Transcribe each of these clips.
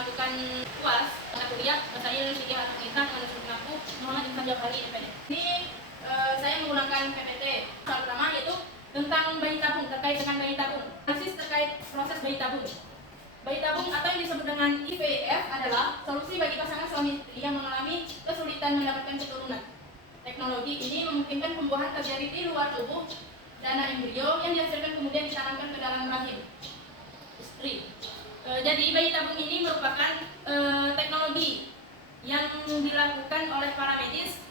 melakukan UAS mata kuliah bahasa Indonesia atau Pemerintah dengan unsur mengaku Muhammad Insan Jafari MPD. Ini saya menggunakan PPT. Soal pertama yaitu tentang bayi tabung, terkait dengan bayi tabung. Analisis terkait proses bayi tabung. Bayi tabung atau yang disebut dengan IVF adalah solusi bagi pasangan suami istri yang mengalami kesulitan mendapatkan keturunan. Teknologi ini memungkinkan pembuahan terjadi di luar tubuh dana embrio yang dihasilkan kemudian ditanamkan ke dalam rahim istri. Jadi bayi tabung ini merupakan teknologi yang dilakukan oleh para medis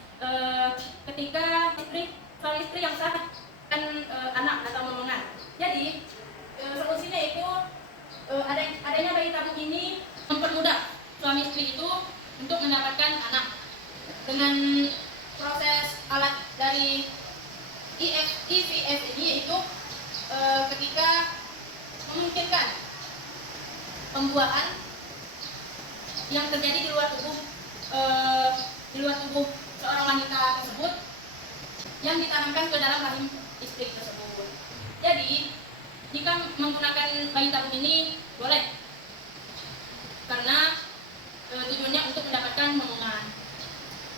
ketika suami istri yang sah akan anak atau momongan. Jadi solusinya itu adanya bayi tabung ini mempermudah suami istri itu untuk mendapatkan anak dengan proses alat dari IVF ini, yaitu ketika memungkinkan pembuahan yang terjadi di luar tubuh seorang wanita tersebut yang ditanamkan ke dalam rahim istri tersebut. Jadi jika menggunakan bayi tabung ini boleh, karena tujuannya untuk mendapatkan momongan.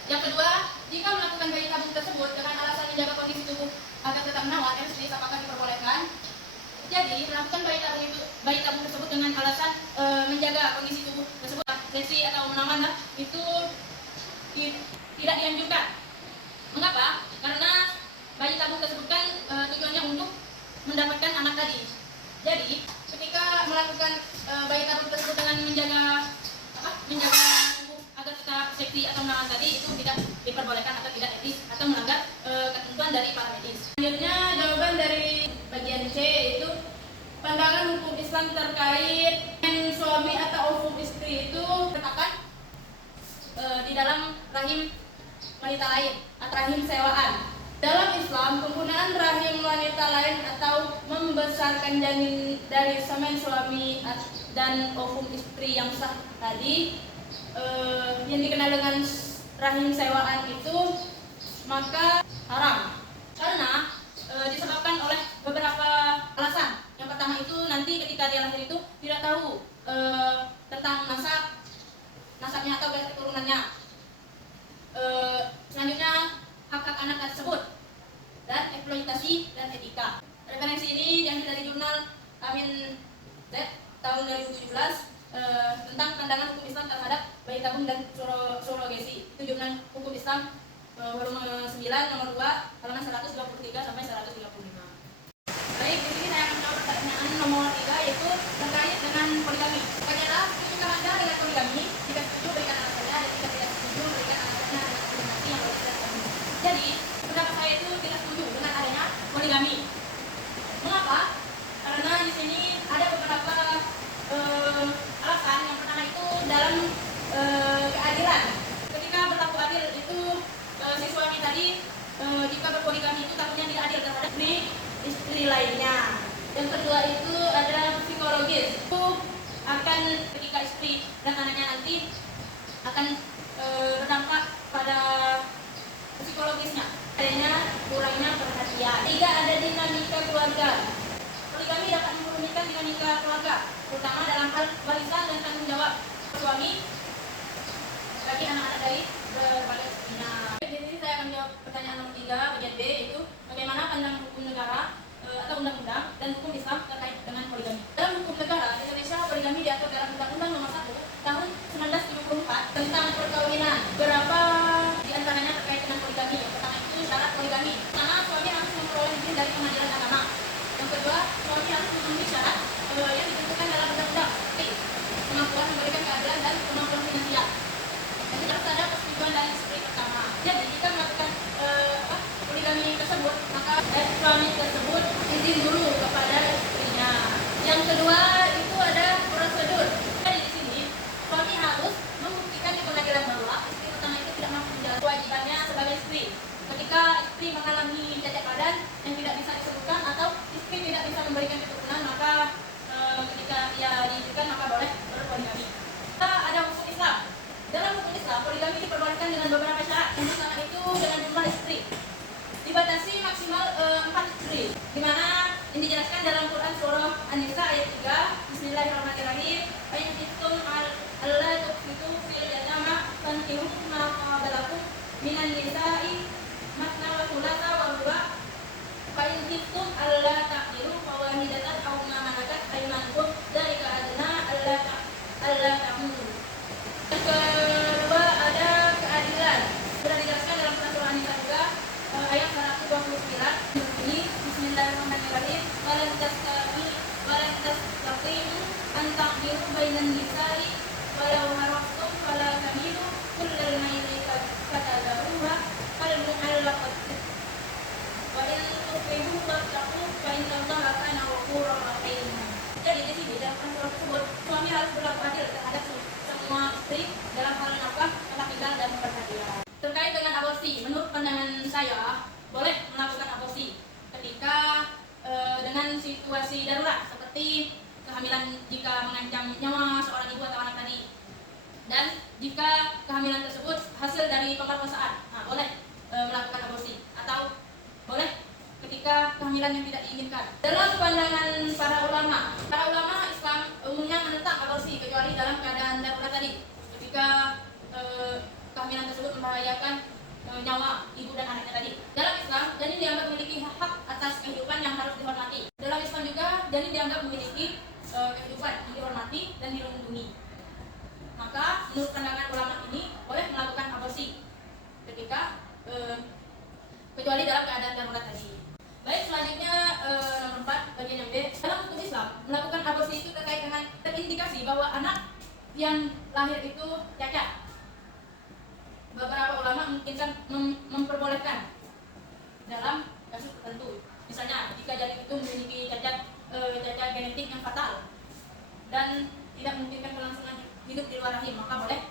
Yang kedua, jika melakukan bayi tabung tersebut dengan alasan menjaga kondisi tubuh agar tetap merawat, apakah diperbolehkan? Jadi melakukan bayi tabung tersebut dengan alasan menjaga kondisi tubuh tersebut, sesi atau menawan, itu tidak dianjurkan. Mengapa? Karena bayi tabung tersebut kan tujuannya untuk mendapatkan anak tadi. Jadi ketika melakukan bayi tabung tersebut dengan menjaga tubuh agar tetap seksi atau menawan tadi, itu tidak diperbolehkan atau tidak etis atau melanggar ketentuan dari para medis. Selanjutnya jawaban dari bagian C, yaitu pandangan hukum Islam terkait suami atau hukum istri itu terletakkan di dalam rahim wanita lain atau rahim sewaan. Dalam Islam, penggunaan rahim wanita lain atau membesarkan janin dari semen suami dan ovum istri yang sah tadi, yang dikenal dengan rahim sewaan itu, maka haram. Karena disebabkan oleh beberapa alasan. Yang pertama itu nanti ketika dia lahir itu tidak tahu tentang nasabnya atau garis keturunannya. Selanjutnya hak-hak anak tersebut dan eksploitasi dan etika. Referensi ini diambil dari jurnal Amin Z tahun 2017 tentang pandangan hukum Islam terhadap bayi tabung dan surogasi. Itu jurnal hukum Islam volume 9 nomor 2 halaman 123 sampai 135. Baik, di sini saya akan menjawab pertanyaan nomor 3, yaitu terkait dengan poligami. Bagaimana jika Anda dengan poligami, jika setuju berikan alasannya dan jika tidak setuju berikan alasannya dengan argumentasi yang lebih jelas. Jadi pendapat saya itu tidak setuju dengan adanya poligami. Mengapa? Karena di sini ada beberapa alasan. Yang pertama itu dalam keadilan. Ketika berlaku adil itu si suami tadi jika berpoligami itu takutnya tidak adil terhadap istri lainnya. Yang kedua itu ada psikologis. Itu akan ketika istri dan anaknya nanti akan berdampak pada psikologisnya, adanya kurangnya perhatian. Tiga, ada dinamika keluarga. Poligami dapat merumitkan dinamika keluarga, terutama dalam hal warisan dan tanggung jawab suami bagi anak-anak dari berbagai istrinya. Di sini saya akan jawab pertanyaan nomor 3 bagian B, yaitu bagaimana pandangan hukum negara atau undang-undang dan hukum Islam terkait dengan poligami. Dalam hukum negara Indonesia, poligami diatur dalam Undang-Undang Nomor 1 Tahun 1974 tentang perkawinan. Berapa di antaranya terkait dengan poligami? Yang pertama itu syarat poligami. Pertama, suami harus memperoleh izin dari pengadilan agama. Yang kedua, suami harus memenuhi syarat yang ditentukan dalam undang-undang, seperti kemampuan memberikan keadilan dan kemampuan finansial. Jadi harus ada persetujuan dari istri pertama. Jadi jika melakukan poligami tersebut, maka suami tersebut izin dulu kepada istrinya. Yang kedua itu ada prosedur. Jadi di sini suami harus membuktikan di pengadilan bahwa istri pertama itu tidak mampu menjalankan kewajibannya sebagai istri. Ketika istri mengalami cacat badan yang tidak bisa disebutkan atau istri tidak bisa memberikan keturunan, maka ketika ia diizinkan maka boleh berpoligami. Ada hukum Islam. Dalam hukum Islam, poligami diperbolehkan dengan beberapa syarat. Yang pertama itu dengan jumlah istri. Dibatasi maksimal 4 istri, di mana yang dijelaskan dalam Quran surah An-Nisa ayat 3 istri dalam hal nafkah, tempat tinggal, dan perhatian. Terkait dengan aborsi, menurut pandangan saya boleh melakukan aborsi ketika dengan situasi darurat seperti kehamilan jika mengancam nyawa seorang ibu atau anak tadi, dan jika kehamilan tersebut hasil dari pemerkosaan, boleh melakukan aborsi, atau boleh ketika kehamilan yang tidak diinginkan. Dalam pandangan para ulama Islam umumnya menentang aborsi kecuali dalam keadaan darurat tadi, ketika kehamilan tersebut membahayakan nyawa ibu dan anaknya tadi. Dalam Islam, janin dianggap memiliki hak atas kehidupan yang harus dihormati. Dalam Islam juga, janin dianggap memiliki kehidupan yang dihormati dan dilindungi. Maka, menurut pandangan ulama ini, boleh melakukan aborsi ketika kecuali dalam keadaan darurat tadi. Baik, selanjutnya nomor 4, bagian yang B. Dalam hukum Islam, melakukan aborsi itu terkait dengan terindikasi bahwa anak yang lahir itu cacat. Beberapa ulama memungkinkan memperbolehkan dalam kasus tertentu. Misalnya, jika janin itu memiliki cacat genetik yang fatal dan tidak memungkinkan kelangsungan hidup di luar rahim, maka boleh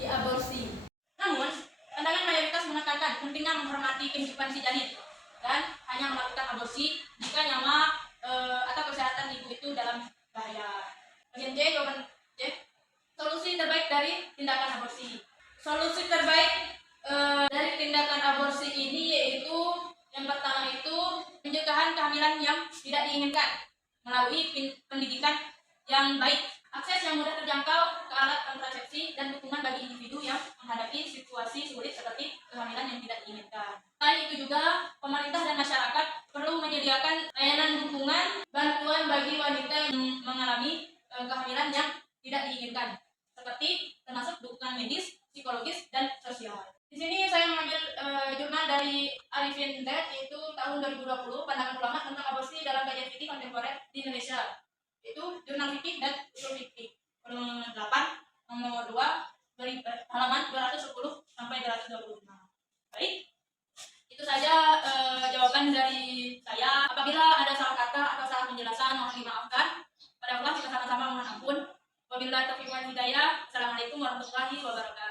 diaborsi. Namun, pandangan mayoritas menekankan pentingnya menghormati kehidupan si janin dan hanya melakukan aborsi jika nyawa atau kesehatan ibu itu dalam bahaya. Bagian C, jawaban C. Solusi terbaik dari tindakan aborsi. Solusi terbaik dari tindakan aborsi ini yaitu yang pertama itu pencegahan kehamilan yang tidak diinginkan melalui pendidikan yang baik, akses yang mudah terjangkau ke alat kontrasepsi, dan dukungan bagi individu yang menghadapi situasi sulit seperti kehamilan yang tidak diinginkan. Selain itu juga, pemerintah dan masyarakat perlu menyediakan layanan dukungan bantuan bagi wanita yang mengalami kehamilan yang tidak diinginkan, seperti termasuk dukungan medis, psikologis, dan sosial. Di sini saya mengambil jurnal dari Arifin Z, yaitu tahun 2020, pandangan ulama tentang aborsi dalam kajian fikih kontemporer di Indonesia. Itu jurnal fikih dan usul fikih, volume 8, nomor 2, halaman 210 sampai 225. Baik, itu saja jawaban dari saya. Apabila ada salah kata atau salah penjelasan, mohon dimaafkan. Pada Allah kita sama-sama mohon ampun. Wabillahi taufiq wal hidayah. Assalamualaikum warahmatullahi wabarakatuh.